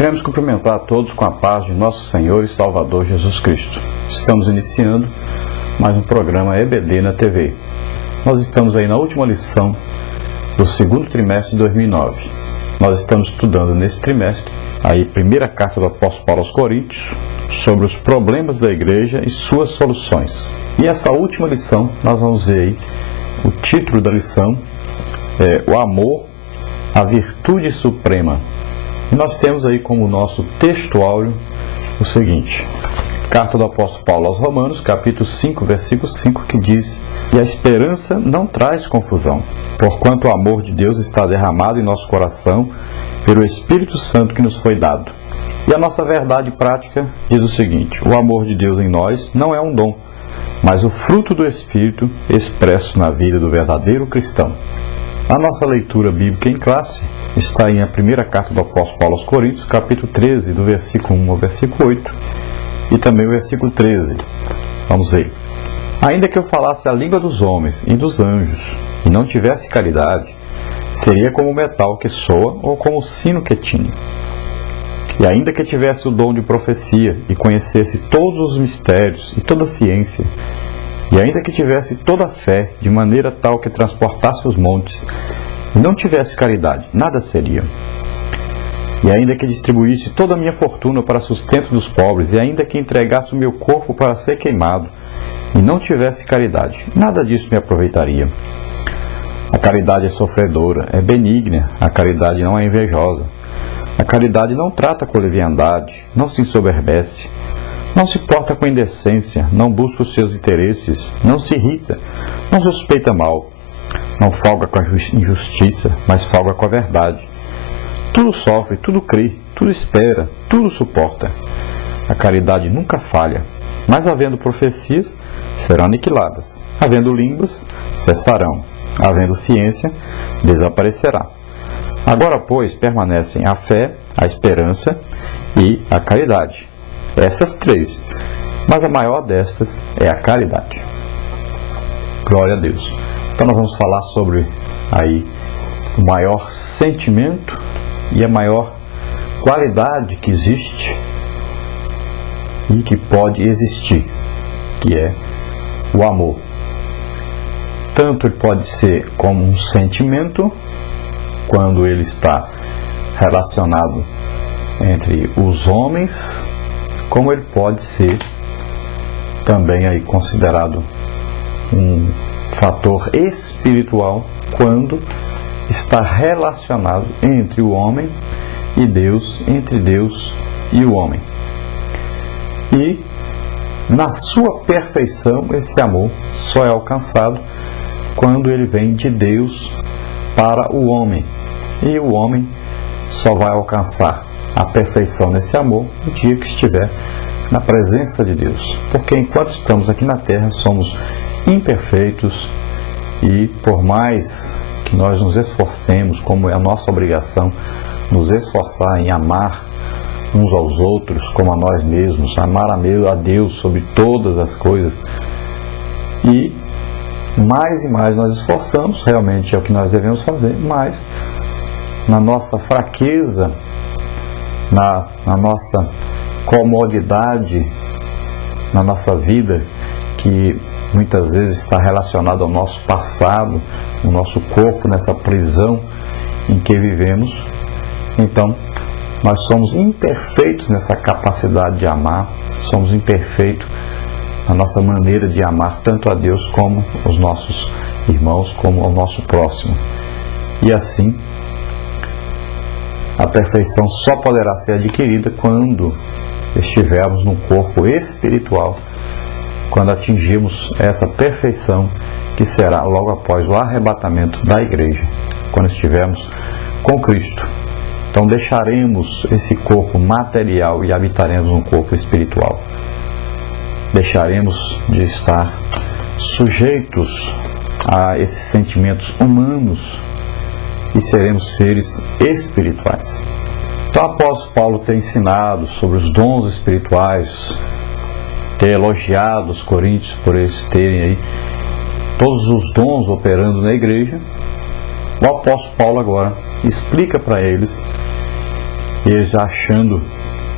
Queremos cumprimentar a todos com a paz de nosso Senhor e Salvador Jesus Cristo. Estamos iniciando mais um programa EBD na TV. Nós estamos aí na última lição do segundo trimestre de 2009. Nós estamos estudando nesse trimestre aí primeira carta do apóstolo Paulo aos Coríntios sobre os problemas da igreja e suas soluções. E essa última lição nós vamos ver aí o título da lição é o amor, a virtude suprema. E nós temos aí como nosso texto áureo o seguinte: carta do apóstolo Paulo aos Romanos, capítulo 5, versículo 5, que diz: e a esperança não traz confusão, porquanto o amor de Deus está derramado em nosso coração pelo Espírito Santo que nos foi dado. E a nossa verdade prática diz o seguinte: o amor de Deus em nós não é um dom, mas o fruto do Espírito expresso na vida do verdadeiro cristão. A nossa leitura bíblica em classe está em a primeira carta do apóstolo Paulo aos Coríntios, capítulo 13, do versículo 1 ao versículo 8, e também o versículo 13. Vamos ver. Ainda que eu falasse a língua dos homens e dos anjos, e não tivesse caridade, seria como o metal que soa ou como o sino que tine. E ainda que tivesse o dom de profecia e conhecesse todos os mistérios e toda a ciência, e ainda que tivesse toda a fé, de maneira tal que transportasse os montes, e não tivesse caridade, nada seria. E ainda que distribuísse toda a minha fortuna para sustento dos pobres, e ainda que entregasse o meu corpo para ser queimado, e não tivesse caridade, nada disso me aproveitaria. A caridade é sofredora, é benigna, a caridade não é invejosa. A caridade não trata com leviandade, não se ensoberbece, não se porta com indecência, não busca os seus interesses, não se irrita, não suspeita mal, não folga com a injustiça, mas folga com a verdade. Tudo sofre, tudo crê, tudo espera, tudo suporta. A caridade nunca falha, mas havendo profecias, serão aniquiladas. Havendo línguas, cessarão. Havendo ciência, desaparecerá. Agora, pois, permanecem a fé, a esperança e a caridade. Essas três, mas a maior destas é a caridade. Glória a Deus. Então nós vamos falar sobre aí o maior sentimento e a maior qualidade que existe e que pode existir, que é o amor. Tanto ele pode ser como um sentimento, quando ele está relacionado entre os homens, como ele pode ser também aí considerado um fator espiritual, quando está relacionado entre o homem e Deus, entre Deus e o homem. E na sua perfeição, esse amor só é alcançado quando ele vem de Deus para o homem. E o homem só vai alcançar a perfeição nesse amor no dia que estiver na presença de Deus. Porque enquanto estamos aqui na terra, somos imperfeitos e por mais que nós nos esforcemos, como é a nossa obrigação, nos esforçar em amar uns aos outros como a nós mesmos, amar a Deus sobre todas as coisas, e mais nós esforçamos, realmente é o que nós devemos fazer, mas na nossa fraqueza, na nossa comodidade, na nossa vida, que muitas vezes está relacionada ao nosso passado, o nosso corpo, nessa prisão em que vivemos, então nós somos imperfeitos nessa capacidade de amar, somos imperfeitos na nossa maneira de amar tanto a Deus como os nossos irmãos, como ao nosso próximo. E assim, a perfeição só poderá ser adquirida quando estivermos num corpo espiritual, quando atingirmos essa perfeição que será logo após o arrebatamento da igreja, quando estivermos com Cristo. Então deixaremos esse corpo material e habitaremos um corpo espiritual. Deixaremos de estar sujeitos a esses sentimentos humanos e seremos seres espirituais. Então, o apóstolo Paulo tem ensinado sobre os dons espirituais, ter elogiado os coríntios por eles terem aí todos os dons operando na igreja. O apóstolo Paulo agora explica para eles e eles achando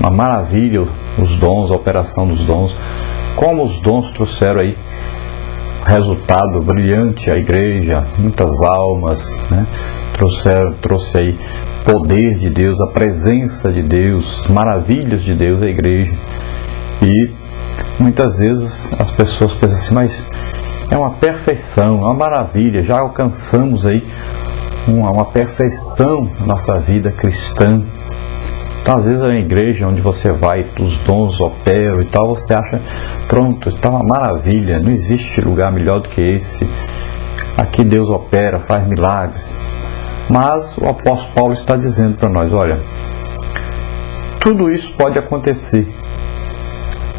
uma maravilha os dons, a operação dos dons, como os dons trouxeram aí resultado brilhante à igreja, muitas almas, né? Trouxe aí poder de Deus, a presença de Deus, as maravilhas de Deus à igreja. E muitas vezes as pessoas pensam assim, mas é uma perfeição, é uma maravilha, já alcançamos aí uma perfeição na nossa vida cristã. Então, às vezes, na igreja onde você vai, os dons operam e tal, você acha, pronto, está uma maravilha, não existe lugar melhor do que esse. Aqui Deus opera, faz milagres. Mas o apóstolo Paulo está dizendo para nós, olha, tudo isso pode acontecer,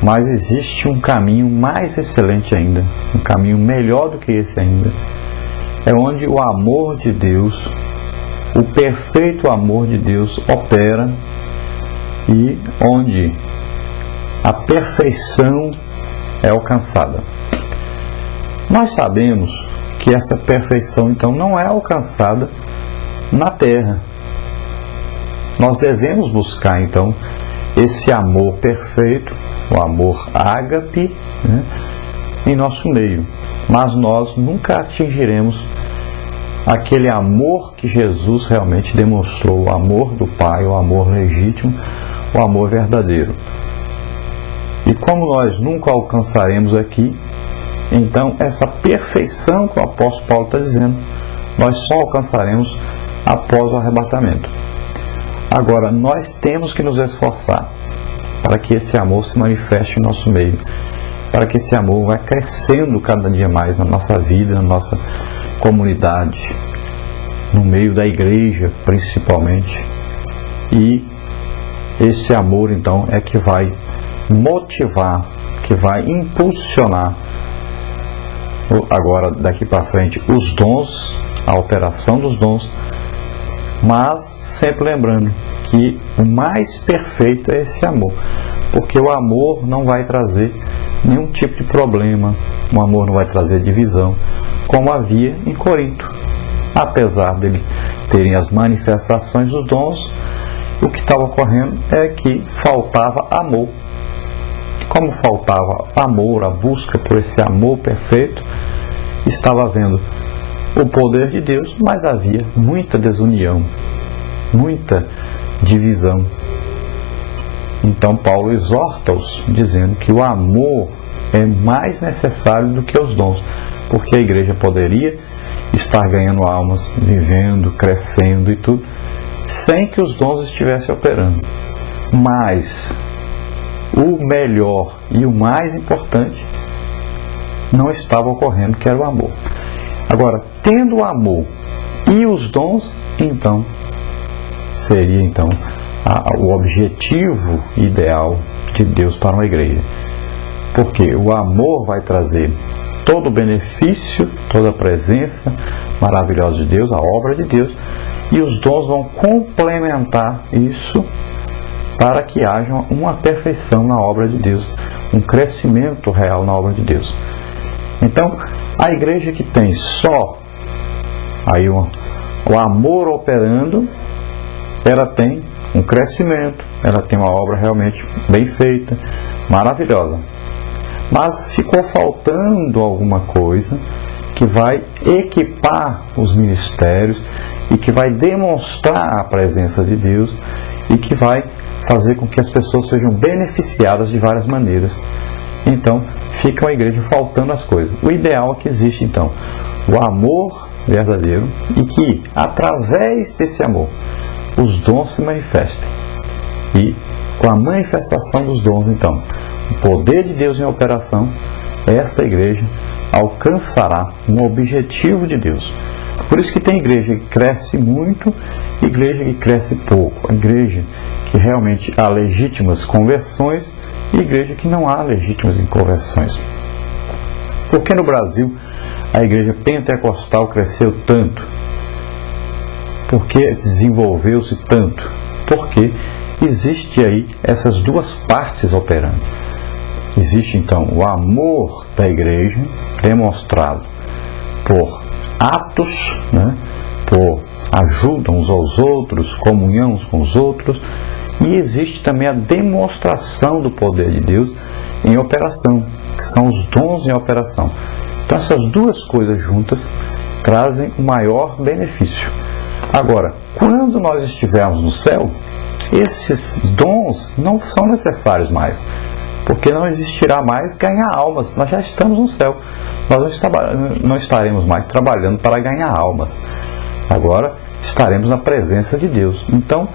mas existe um caminho mais excelente ainda, um caminho melhor do que esse ainda. É onde o amor de Deus, o perfeito amor de Deus opera e onde a perfeição é alcançada. Nós sabemos que essa perfeição então não é alcançada na terra. Nós devemos buscar então esse amor perfeito, o amor ágape, né, em nosso meio. Mas nós nunca atingiremos aquele amor que Jesus realmente demonstrou, o amor do Pai, o amor legítimo, o amor verdadeiro. E como nós nunca alcançaremos aqui, então essa perfeição que o apóstolo Paulo está dizendo, nós só alcançaremos após o arrebatamento. Agora, nós temos que nos esforçar para que esse amor se manifeste em nosso meio, para que esse amor vá crescendo cada dia mais na nossa vida, na nossa comunidade, no meio da igreja principalmente. E esse amor então é que vai motivar, que vai impulsionar agora daqui para frente os dons, a operação dos dons, mas sempre lembrando que o mais perfeito é esse amor, porque o amor não vai trazer nenhum tipo de problema, o amor não vai trazer divisão, como havia em Corinto. Apesar deles terem as manifestações dos dons, o que estava ocorrendo é que faltava amor. Como faltava amor, a busca por esse amor perfeito, estava havendo o poder de Deus, mas havia muita desunião, muita divisão. Então Paulo exorta-os, dizendo que o amor é mais necessário do que os dons, porque a igreja poderia estar ganhando almas, vivendo, crescendo e tudo, sem que os dons estivessem operando. Mas o melhor e o mais importante não estava ocorrendo, que era o amor. Agora, tendo o amor e os dons, então seria então o objetivo ideal de Deus para uma igreja. Porque o amor vai trazer todo o benefício, toda a presença maravilhosa de Deus, a obra de Deus, e os dons vão complementar isso para que haja uma perfeição na obra de Deus, um crescimento real na obra de Deus. Então, a igreja que tem só aí o amor operando, ela tem um crescimento, ela tem uma obra realmente bem feita, maravilhosa. Mas ficou faltando alguma coisa que vai equipar os ministérios e que vai demonstrar a presença de Deus e que vai fazer com que as pessoas sejam beneficiadas de várias maneiras. Então, fica a igreja faltando as coisas. O ideal é que existe, então, o amor verdadeiro e que, através desse amor, os dons se manifestem. E, com a manifestação dos dons, então, o poder de Deus em operação, esta igreja alcançará um objetivo de Deus. Por isso que tem igreja que cresce muito e igreja que cresce pouco. A igreja que realmente há legítimas conversões e igreja que não há legítimas conversões. Por que no Brasil a igreja pentecostal cresceu tanto? Por que desenvolveu-se tanto? Porque existe aí essas duas partes operando. Existe então o amor da igreja demonstrado por atos, né, por ajuda uns aos outros, comunhão uns com os outros, E existe também a demonstração do poder de Deus em operação, que são os dons em operação. Então essas duas coisas juntas trazem o maior benefício. Agora, quando nós estivermos no céu, esses dons não são necessários mais, porque não existirá mais ganhar almas. Nós já estamos no céu, nós não estaremos mais trabalhando para ganhar almas. Agora estaremos na presença de Deus. Então